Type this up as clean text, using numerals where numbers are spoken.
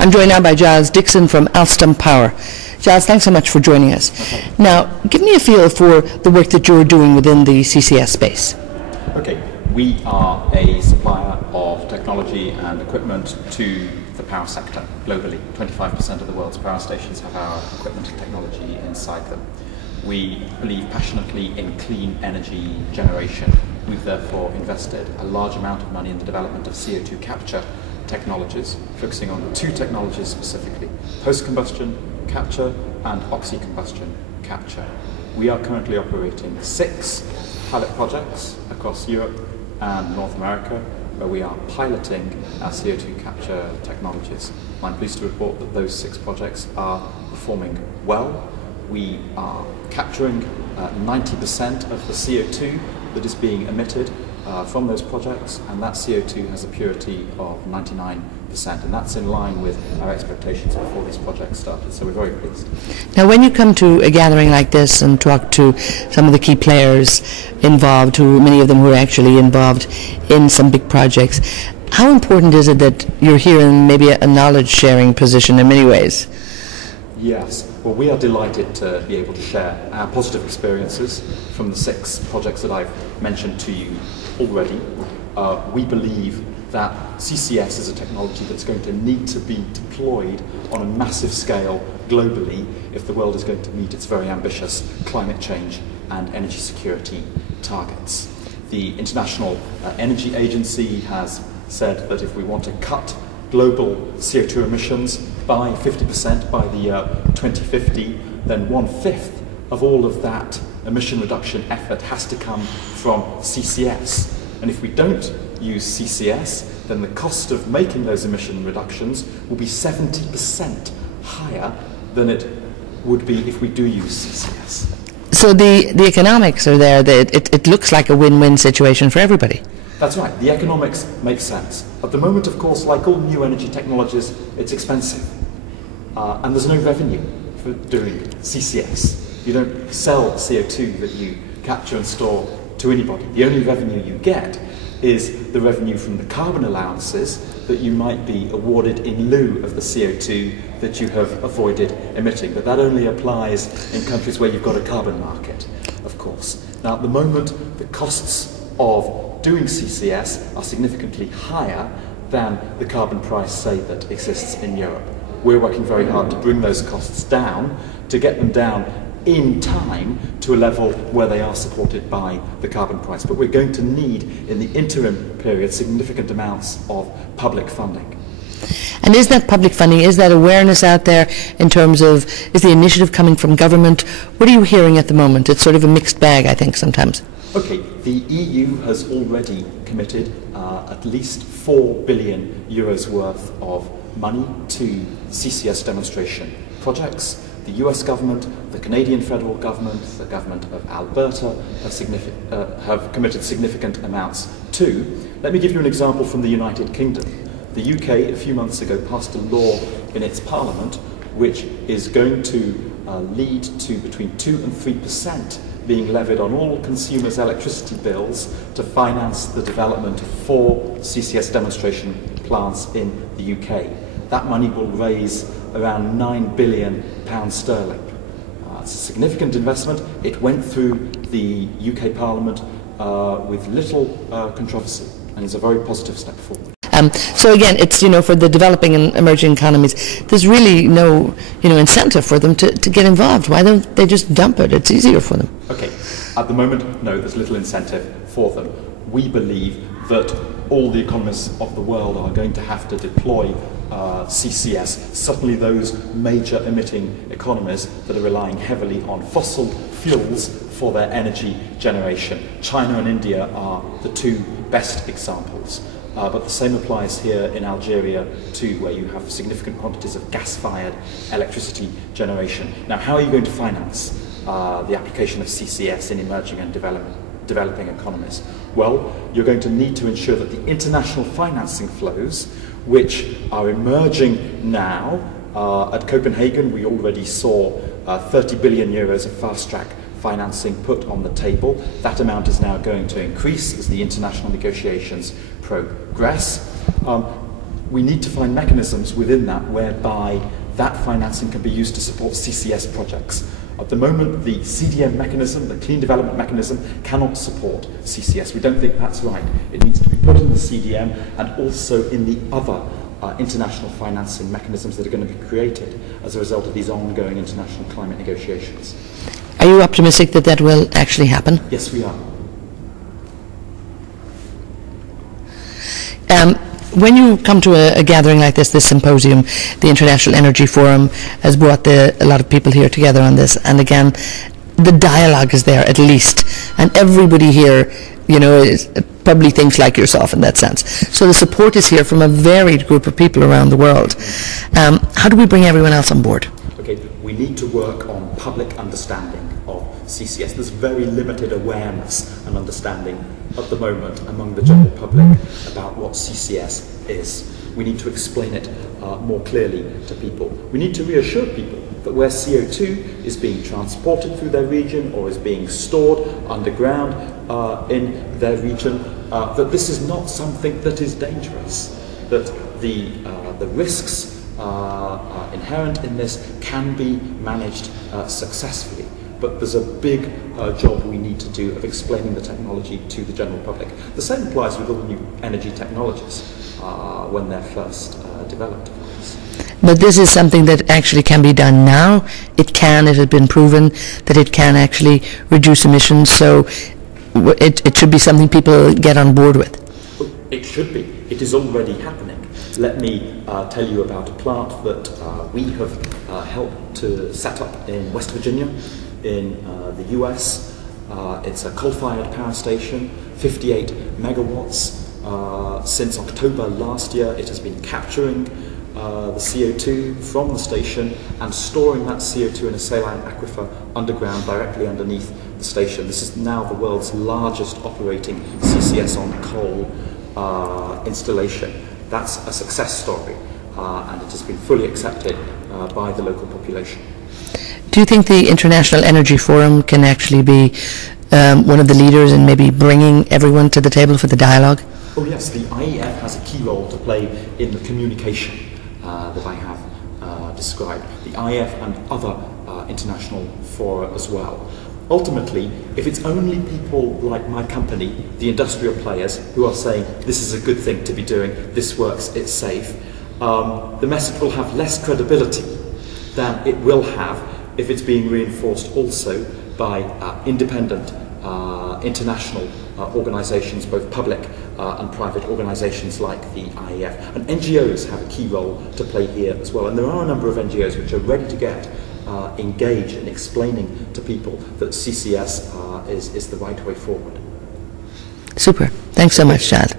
I'm joined now by Giles Dickson from Alstom Power. Giles, thanks so much for joining us. Okay. Now, give me a feel for the work that you're doing within the CCS space. Okay, we are a supplier of technology and equipment to the power sector globally. 25% of the world's power stations have our equipment and technology inside them. We believe passionately in clean energy generation. We've therefore invested a large amount of money in the development of CO2 capture technologies, focusing on two technologies specifically: post-combustion capture and oxy-combustion capture. We are currently operating 6 pilot projects across Europe and North America where we are piloting our CO2 capture technologies. I'm pleased to report that those 6 projects are performing well. We are capturing 90% of the CO2 that is being emitted from those projects, and that CO2 has a purity of 99%, and that's in line with our expectations before these projects started, so we're very pleased. Now, when you come to a gathering like this and talk to some of the key players involved, many of them who are actually involved in some big projects, how important is it that you're here in maybe a knowledge-sharing position in many ways? Yes, well, we are delighted to be able to share our positive experiences from the 6 projects that I've mentioned to you already. We believe that CCS is a technology that's going to need to be deployed on a massive scale globally if the world is going to meet its very ambitious climate change and energy security targets. The International Energy Agency has said that if we want to cut global CO2 emissions by 50% by the year 2050, then 1/5 of all of that emission reduction effort has to come from CCS. And if we don't use CCS, then the cost of making those emission reductions will be 70% higher than it would be if we do use CCS. So the economics are there. It looks like a win-win situation for everybody. That's right. The economics make sense. At the moment, of course, like all new energy technologies, it's expensive. And there's no revenue for doing CCS. You don't sell CO2 that you capture and store to anybody. The only revenue you get is the revenue from the carbon allowances that you might be awarded in lieu of the CO2 that you have avoided emitting. But that only applies in countries where you've got a carbon market, of course. Now, at the moment, the costs of doing CCS are significantly higher than the carbon price, say, that exists in Europe. We're working very hard to bring those costs down, to get them down in time to a level where they are supported by the carbon price. But we're going to need, in the interim period, significant amounts of public funding. And is that public funding, is that awareness out there in terms of, is the initiative coming from government? What are you hearing at the moment? It's sort of a mixed bag, I think, sometimes. Okay, the EU has already committed at least €4 billion worth of money to CCS demonstration projects. The US government, the Canadian federal government, the government of Alberta have committed significant amounts too. Let me give you an example from the United Kingdom. The UK, a few months ago, passed a law in its parliament which is going to lead to between 2 and 3% being levied on all consumers' electricity bills to finance the development of 4 CCS demonstration plants in the UK. That money will raise around £9 billion. It's a significant investment. It went through the UK Parliament with little controversy, and it's a very positive step forward. So again, it's, for the developing and emerging economies, there's really no, incentive for them to get involved. Why don't they just dump it? It's easier for them. Okay. At the moment, no, there's little incentive for them. We believe that all the economies of the world are going to have to deploy CCS, certainly those major emitting economies that are relying heavily on fossil fuels for their energy generation. China and India are the 2 best examples. But the same applies here in Algeria too, where you have significant quantities of gas-fired electricity generation. Now, how are you going to finance the application of CCS in emerging and developing economies? Well, you're going to need to ensure that the international financing flows, which are emerging now, at Copenhagen we already saw €30 billion of fast-track financing put on the table. That amount is now going to increase as the international negotiations progress. we need to find mechanisms within that whereby that financing can be used to support CCS projects. At the moment, the CDM mechanism, the Clean Development Mechanism, cannot support CCS. We don't think that's right. It needs to be put in the CDM and also in the other international financing mechanisms that are going to be created as a result of these ongoing international climate negotiations. Are you optimistic that that will actually happen? Yes, we are. When you come to a gathering like this symposium, the International Energy Forum has brought a lot of people here together on this, and again, the dialogue is there at least, and everybody here, you know, probably thinks like yourself in that sense. So the support is here from a varied group of people around the world. How do we bring everyone else on board? Okay, we need to work on public understanding of CCS. There's very limited awareness and understanding at the moment among the general public about what CCS is. We need to explain it more clearly to people. We need to reassure people that where CO2 is being transported through their region or is being stored underground in their region, that this is not something that is dangerous, that the risks inherent in this can be managed successfully. But there's a big job we need to do of explaining the technology to the general public. The same applies with all new energy technologies when they're first developed, of course. But this is something that actually can be done now. It has been proven that it can actually reduce emissions, so it should be something people get on board with. It should be. It is already happening. Let me tell you about a plant that we have helped to set up in West Virginia, in the US. It's a coal-fired power station, 58 megawatts. Since October last year, it has been capturing the CO2 from the station and storing that CO2 in a saline aquifer underground, directly underneath the station. This is now the world's largest operating CCS on coal installation. That's a success story, and it has been fully accepted by the local population. Do you think the International Energy Forum can actually be one of the leaders in maybe bringing everyone to the table for the dialogue? Oh yes, the IEF has a key role to play in the communication that I have described. The IEF and other international fora as well. Ultimately, if it's only people like my company, the industrial players, who are saying this is a good thing to be doing, this works, it's safe, the message will have less credibility than it will have if it's being reinforced also by independent international organisations, both public and private organisations like the IEF. And NGOs have a key role to play here as well. And there are a number of NGOs which are ready to get engaged in explaining to people that CCS is the right way forward. Super. Thanks so much, Giles.